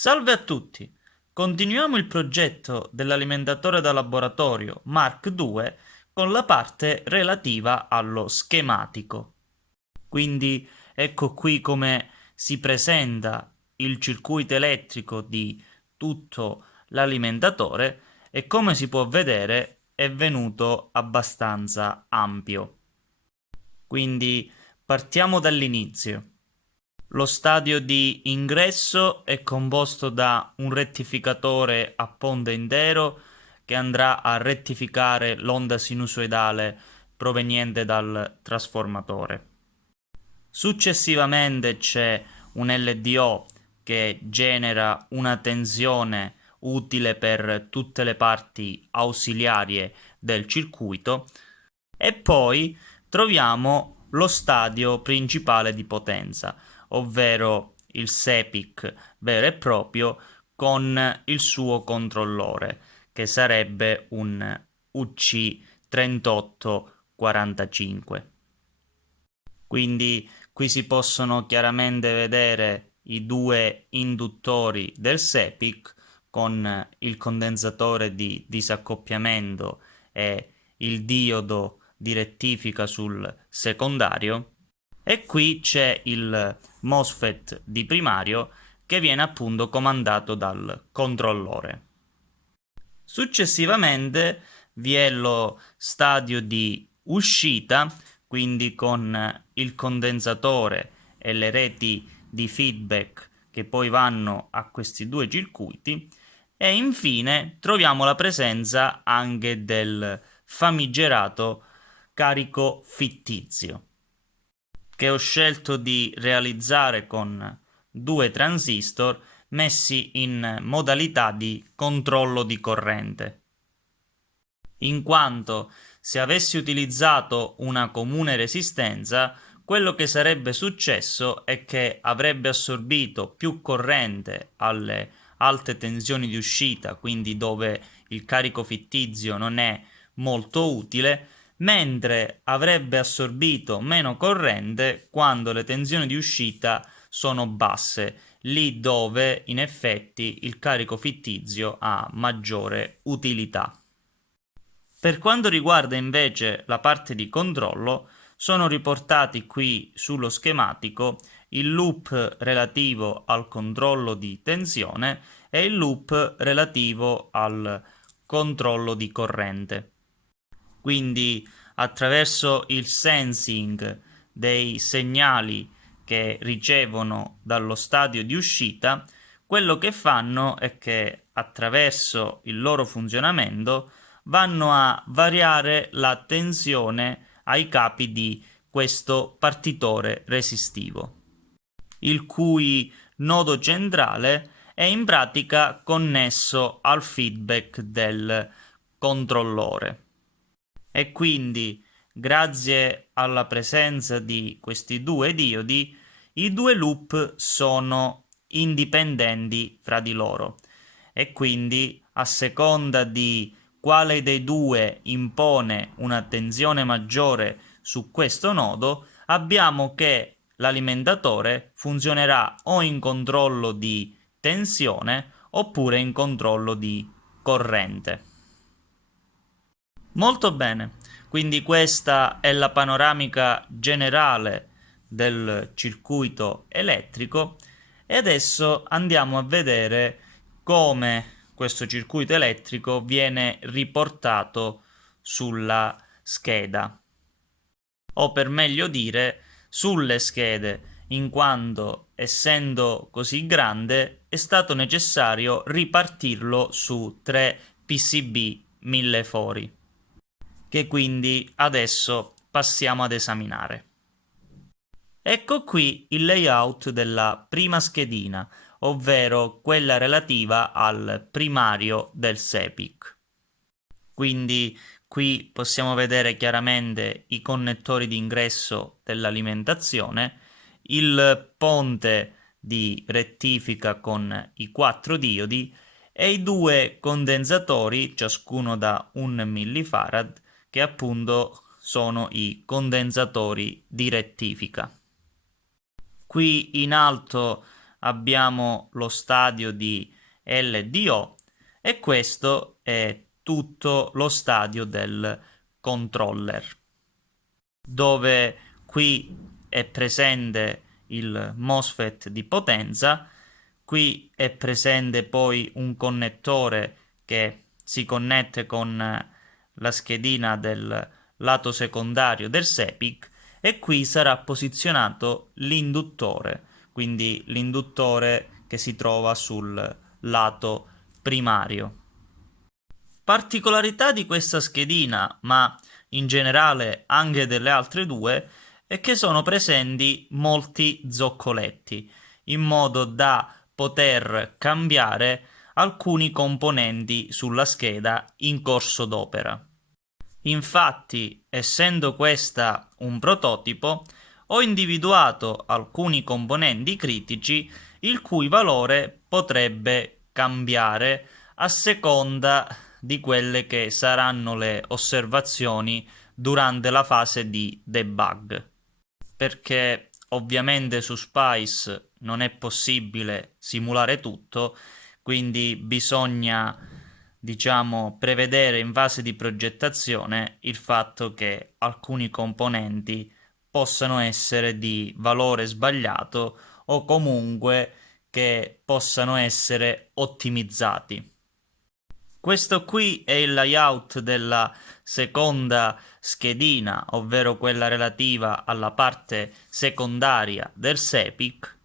Salve a tutti! Continuiamo il progetto dell'alimentatore da laboratorio Mark II con la parte relativa allo schematico. Quindi ecco qui come si presenta il circuito elettrico di tutto l'alimentatore e come si può vedere è venuto abbastanza ampio. Quindi partiamo dall'inizio. Lo stadio di ingresso è composto da un rettificatore a ponte intero che andrà a rettificare l'onda sinusoidale proveniente dal trasformatore. Successivamente c'è un LDO che genera una tensione utile per tutte le parti ausiliarie del circuito e poi troviamo lo stadio principale di potenza, ovvero il SEPIC vero e proprio con il suo controllore, che sarebbe un UC3845. Quindi qui si possono chiaramente vedere i due induttori del SEPIC con il condensatore di disaccoppiamento e il diodo di rettifica sul secondario. E qui c'è il MOSFET di primario che viene appunto comandato dal controllore. Successivamente vi è lo stadio di uscita, quindi con il condensatore e le reti di feedback che poi vanno a questi due circuiti, e infine troviamo la presenza anche del famigerato carico fittizio, che ho scelto di realizzare con due transistor messi in modalità di controllo di corrente, in quanto se avessi utilizzato una comune resistenza, quello che sarebbe successo è che avrebbe assorbito più corrente alle alte tensioni di uscita, quindi dove il carico fittizio non è molto utile, mentre avrebbe assorbito meno corrente quando le tensioni di uscita sono basse, lì dove in effetti il carico fittizio ha maggiore utilità. Per quanto riguarda invece la parte di controllo, sono riportati qui sullo schematico il loop relativo al controllo di tensione e il loop relativo al controllo di corrente. Quindi attraverso il sensing dei segnali che ricevono dallo stadio di uscita, quello che fanno è che attraverso il loro funzionamento vanno a variare la tensione ai capi di questo partitore resistivo, il cui nodo centrale è in pratica connesso al feedback del controllore. E quindi, grazie alla presenza di questi due diodi, i due loop sono indipendenti fra di loro e quindi a seconda di quale dei due impone una tensione maggiore su questo nodo, abbiamo che l'alimentatore funzionerà o in controllo di tensione oppure in controllo di corrente. Molto bene, quindi questa è la panoramica generale del circuito elettrico e adesso andiamo a vedere come questo circuito elettrico viene riportato sulla scheda, o per meglio dire sulle schede, in quanto essendo così grande è stato necessario ripartirlo su 3 PCB 1000 fori, che quindi adesso passiamo ad esaminare. Ecco qui il layout della prima schedina, ovvero quella relativa al primario del SEPIC. Quindi qui possiamo vedere chiaramente i connettori di ingresso dell'alimentazione, il ponte di rettifica con i 4 diodi e i due condensatori, ciascuno da 1 millifarad, che appunto sono i condensatori di rettifica. Qui in alto abbiamo lo stadio di LDO e questo è tutto lo stadio del controller, dove qui è presente il MOSFET di potenza, qui è presente poi un connettore che si connette con la schedina del lato secondario del SEPIC e qui sarà posizionato l'induttore, quindi l'induttore che si trova sul lato primario. Particolarità di questa schedina, ma in generale anche delle altre due, è che sono presenti molti zoccoletti, in modo da poter cambiare alcuni componenti sulla scheda in corso d'opera. Infatti, essendo questa un prototipo, ho individuato alcuni componenti critici il cui valore potrebbe cambiare a seconda di quelle che saranno le osservazioni durante la fase di debug. Perché ovviamente su Spice non è possibile simulare tutto, quindi bisogna, diciamo, prevedere in fase di progettazione il fatto che alcuni componenti possano essere di valore sbagliato o comunque che possano essere ottimizzati. Questo qui è il layout della seconda schedina, ovvero quella relativa alla parte secondaria del SEPIC,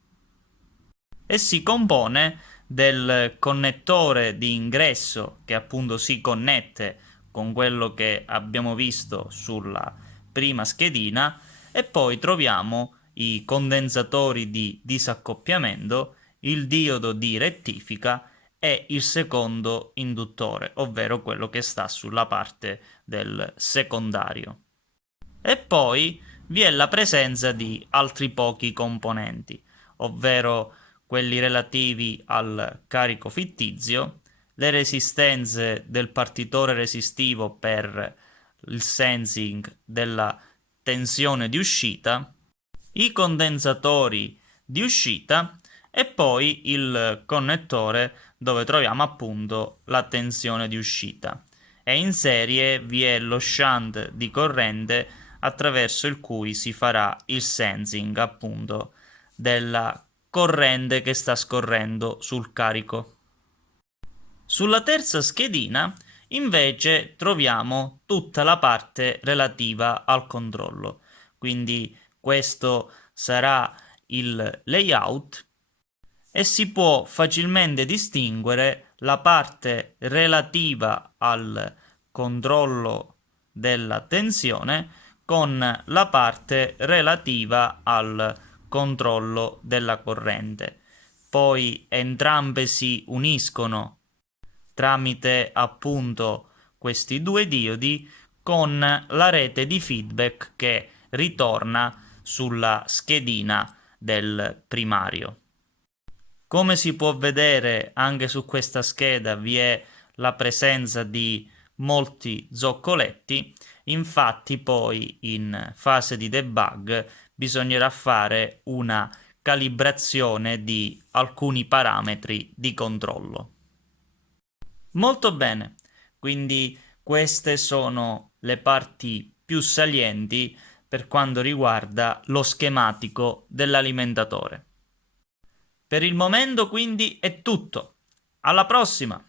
e si compone del connettore di ingresso che appunto si connette con quello che abbiamo visto sulla prima schedina e poi troviamo i condensatori di disaccoppiamento, il diodo di rettifica e il secondo induttore, ovvero quello che sta sulla parte del secondario. E poi vi è la presenza di altri pochi componenti, ovvero quelli relativi al carico fittizio, le resistenze del partitore resistivo per il sensing della tensione di uscita, i condensatori di uscita e poi il connettore dove troviamo appunto la tensione di uscita. E in serie vi è lo shunt di corrente attraverso il cui si farà il sensing appunto della corrente che sta scorrendo sul carico. Sulla terza schedina invece troviamo tutta la parte relativa al controllo, quindi questo sarà il layout e si può facilmente distinguere la parte relativa al controllo della tensione con la parte relativa al controllo della corrente. Poi entrambe si uniscono tramite appunto questi due diodi con la rete di feedback che ritorna sulla schedina del primario. Come si può vedere anche su questa scheda vi è la presenza di molti zoccoletti, infatti poi in fase di debug bisognerà fare una calibrazione di alcuni parametri di controllo. Molto bene, quindi queste sono le parti più salienti per quanto riguarda lo schematico dell'alimentatore. Per il momento quindi è tutto. Alla prossima!